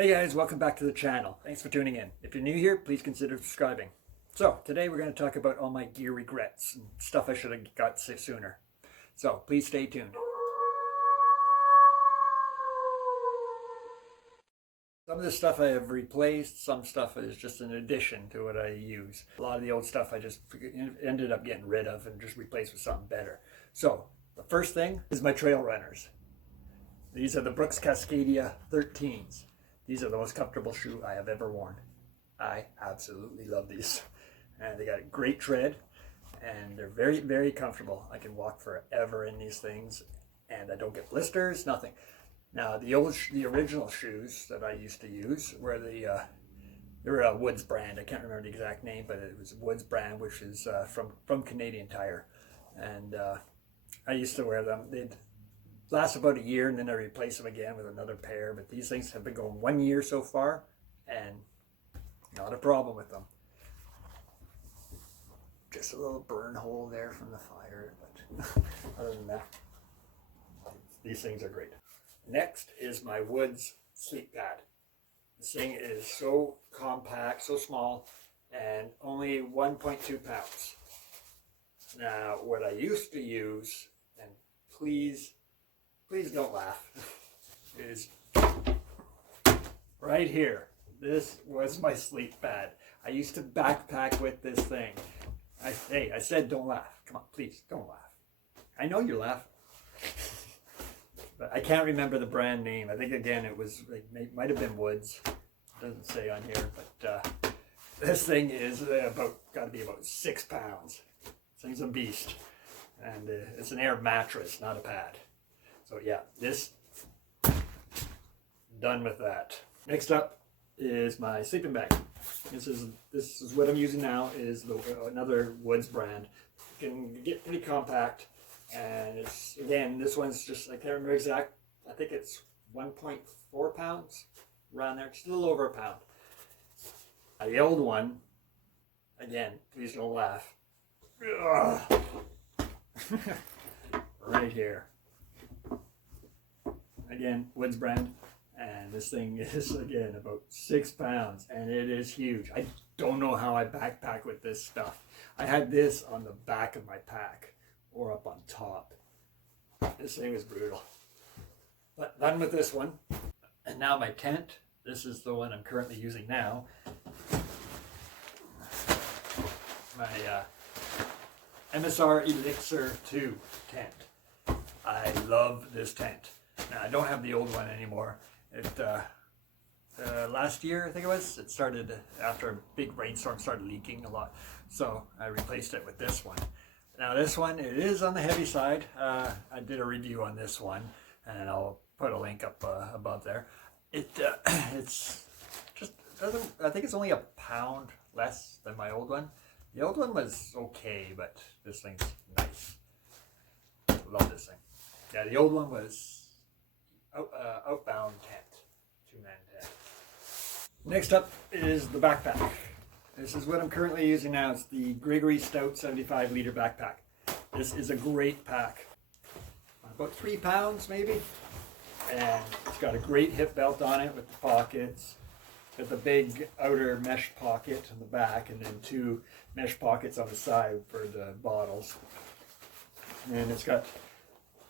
Hey guys, welcome back to the channel. Thanks for tuning in. If you're new here, please consider subscribing. So today we're going to talk about all my gear regrets and stuff I should have got sooner. So please stay tuned. Some of the stuff I have replaced, some stuff is just an addition to what I use. A lot of the old stuff I just ended up getting rid of and just replaced with something better. So the first thing is my trail runners. These are the Brooks Cascadia 13s. These are the most comfortable shoe I have ever worn. I absolutely love these. And they got a great tread and they're very, very comfortable. I can walk forever in these things and I don't get blisters, nothing. Now the original shoes that I used to use were they were a Woods brand. I can't remember the exact name, but it was a Woods brand, which is from Canadian Tire. And I used to wear them. They'd last about a year and then I replace them again with another pair, but these things have been going 1 year so far and not a problem with them. Just a little burn hole there from the fire, but other than that, these things are great. Next is my Woods sleep pad. This thing is so compact, so small, and only 1.2 pounds. Now what I used to use, and please don't laugh, is right here. This was my sleep pad. I used to backpack with this thing. I said don't laugh. Come on, please, don't laugh. I know you're laughing. But I can't remember the brand name. I think, again, it might have been Woods. It doesn't say on here, but this thing is got to be about 6 pounds. This thing's a beast. And it's an air mattress, not a pad. So yeah, done with that. Next up is my sleeping bag. This is what I'm using now. Is another Woods brand. You can get pretty compact, and it's, again, this one's just, I can't remember exact. I think it's 1.4 pounds, around there, just a little over a pound. The old one, again, please don't laugh. Right here. Again, Woods brand, and this thing is, again, about 6 pounds, and it is huge. I don't know how I backpack with this stuff. I had this on the back of my pack or up on top. This thing is brutal. But done with this one. And now my tent. This is the one I'm currently using now. My MSR Elixir 2 tent. I love this tent. Now, I don't have the old one anymore. Last year, I think it was, it started after a big rainstorm, started leaking a lot. So I replaced it with this one. Now this one, it is on the heavy side. I did a review on this one, and I'll put a link up above there. It's just, I think it's only a pound less than my old one. The old one was okay, but this thing's nice. Love this thing. Yeah, the old one was Outbound Tent, 2-man tent. Next up is the backpack. This is what I'm currently using now. It's the Gregory Stout 75 liter backpack. This is a great pack. About 3 pounds maybe. And it's got a great hip belt on it with the pockets. Got the big outer mesh pocket on the back and then 2 mesh pockets on the side for the bottles. And it's got,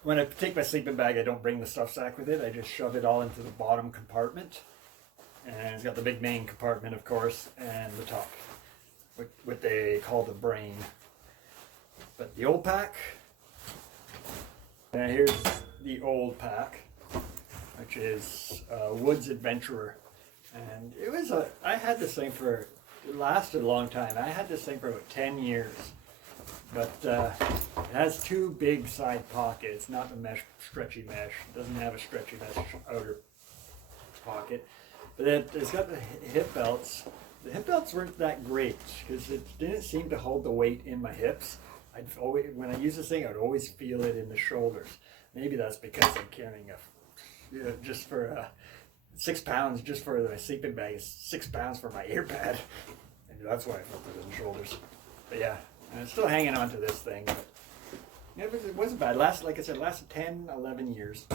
when I take my sleeping bag, I don't bring the stuff sack with it. I just shove it all into the bottom compartment. And it's got the big main compartment, of course, and the top, what they call the brain. But the old pack, and here's the old pack, which is Woods Adventurer. And it was I had this thing it lasted a long time. I had this thing for about 10 years. But it has 2 big side pockets, not the mesh, stretchy mesh. It doesn't have a stretchy mesh outer pocket. But it's got the hip belts. The hip belts weren't that great because it didn't seem to hold the weight in my hips. When I use this thing, I'd always feel it in the shoulders. Maybe that's because I'm carrying just for 6 pounds, just for my sleeping bag is 6 pounds for my ear pad. And that's why I felt it in the shoulders. But yeah, I'm still hanging on to this thing. But it wasn't bad. Like I said, lasted 10, 11 years.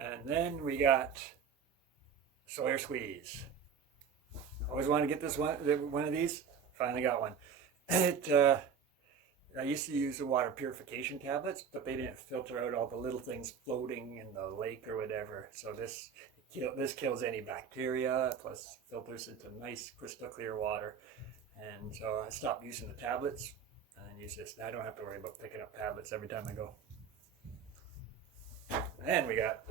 And then we got Sawyer Squeeze. Always wanted to get this one of these. Finally got one. I used to use the water purification tablets, but they didn't filter out all the little things floating in the lake or whatever. So this kills any bacteria, plus filters into nice crystal clear water. And so I stopped using the tablets and use this. Now I don't have to worry about picking up tablets every time I go. And we got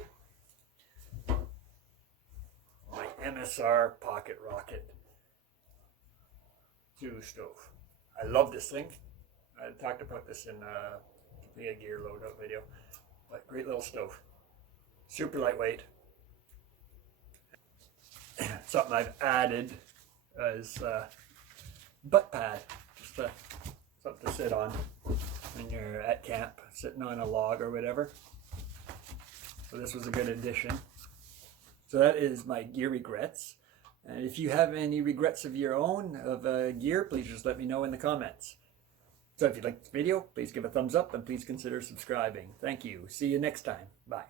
my MSR Pocket Rocket 2 stove. I love this thing. I talked about this in the gear loadout video. But great little stove. Super lightweight. Something I've added is butt pad. Just something to sit on when you're at camp, sitting on a log or whatever. So this was a good addition. So that is my gear regrets. And if you have any regrets of your own of gear, please just let me know in the comments. So if you like this video, please give a thumbs up and please consider subscribing. Thank you. See you next time. Bye.